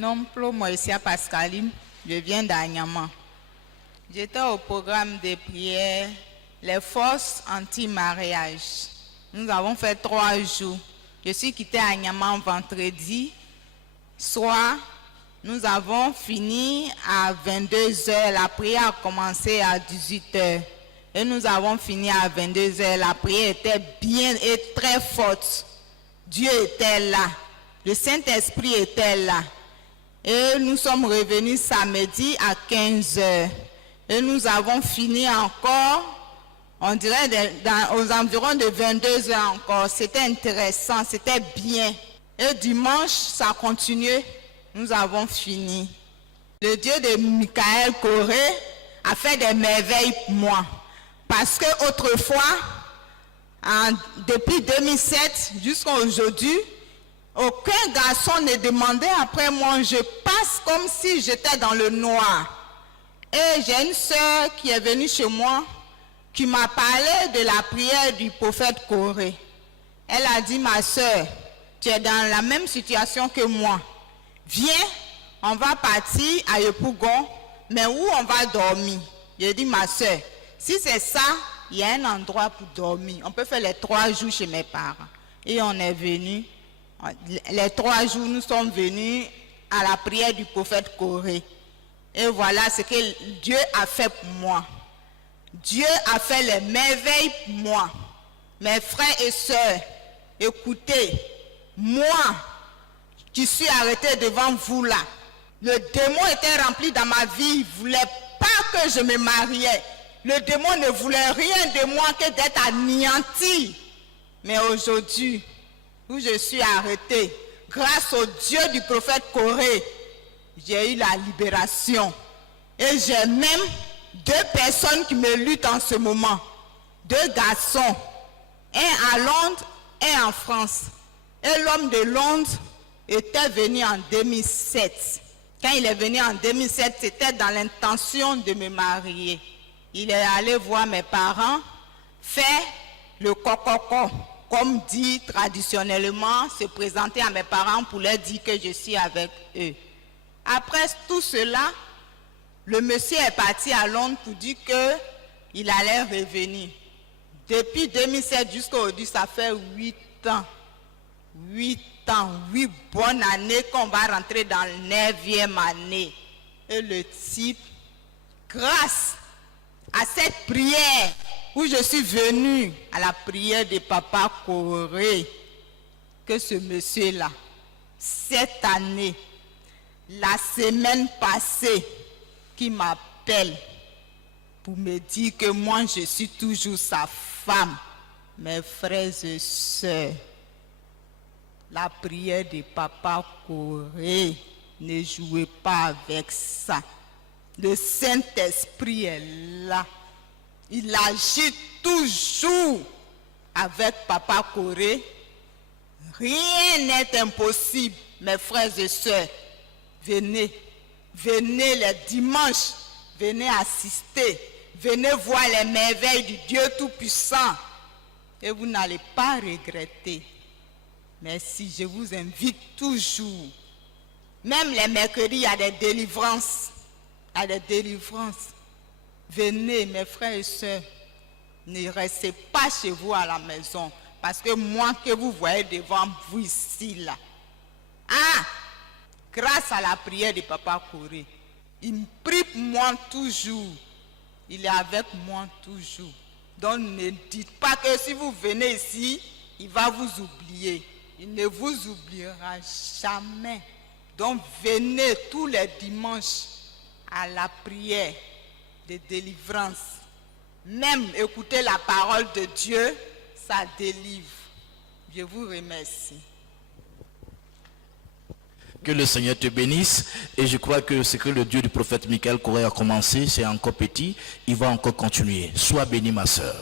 nomme Flo Moïsia Pascaline, je viens d'Anyama. J'étais au programme de prière Les forces anti-mariage. Nous avons fait 3 jours. Je suis quitté Anyama vendredi soir. Nous avons fini à 22h. La prière a commencé à 18h. Et nous avons fini à 22h. La prière était bien et très forte. Dieu était là. Le Saint-Esprit était là. Et nous sommes revenus samedi à 15h. Et nous avons fini encore, on dirait aux environs de 22h encore. C'était intéressant, c'était bien. Et dimanche, ça a continué. Nous avons fini. Le Dieu de Michael Corée a fait des merveilles pour moi. Parce que autrefois, depuis 2007 jusqu'à aujourd'hui, aucun garçon ne demandait après moi. Je passe comme si j'étais dans le noir. Et j'ai une sœur qui est venue chez moi, qui m'a parlé de la prière du prophète Corée. Elle a dit, ma sœur, tu es dans la même situation que moi. Viens, on va partir à Yopougon, mais où on va dormir? J'ai dit, ma sœur, si c'est ça, il y a un endroit pour dormir. On peut faire les 3 jours chez mes parents. Et on est venu. Les 3 jours, nous sommes venus à la prière du prophète Corée. Et voilà ce que Dieu a fait pour moi. Dieu a fait les merveilles pour moi. Mes frères et sœurs, écoutez, moi qui suis arrêté devant vous là, le démon était rempli dans ma vie, il ne voulait pas que je me mariais. Le démon ne voulait rien de moi que d'être anéanti. Mais aujourd'hui, où je suis arrêté, grâce au Dieu du prophète Corée, j'ai eu la libération. Et j'ai même 2 personnes qui me luttent en ce moment. 2 garçons. Un à Londres, un en France. Et l'homme de Londres était venu en 2007. Quand il est venu en 2007, c'était dans l'intention de me marier. Il est allé voir mes parents, faire le cococo, comme dit traditionnellement, se présenter à mes parents pour leur dire que je suis avec eux. Après tout cela, le monsieur est parti à Londres pour dire qu'il allait revenir. Depuis 2007 jusqu'à aujourd'hui, ça fait 8 ans. 8 bonnes années qu'on va rentrer dans la 9e année. Et le type, grâce à cette prière où je suis venu à la prière de Papa Corée, que ce monsieur-là, cette année, la semaine passée, qui m'appelle pour me dire que moi je suis toujours sa femme. Mes frères et sœurs, la prière de Papa Corée, ne jouez pas avec ça. Le Saint-Esprit est là. Il agit toujours avec Papa Corée. Rien n'est impossible, mes frères et sœurs. Venez les dimanches, venez assister, venez voir les merveilles du Dieu Tout-Puissant. Et vous n'allez pas regretter. Merci, je vous invite toujours. Même les mercredis, il y a des délivrances. Il y a des délivrances. Venez, mes frères et sœurs, ne restez pas chez vous à la maison. Parce que moi que vous voyez devant vous ici, là, grâce à la prière de Papa Corée, il me prie pour moi toujours. Il est avec moi toujours. Donc ne dites pas que si vous venez ici, il va vous oublier. Il ne vous oubliera jamais. Donc venez tous les dimanches à la prière de délivrance. Même écouter la parole de Dieu, ça délivre. Je vous remercie. Que le Seigneur te bénisse. Et je crois que ce que le Dieu du prophète Michael Corée a commencé, c'est encore petit. Il va encore continuer. Sois béni, ma sœur.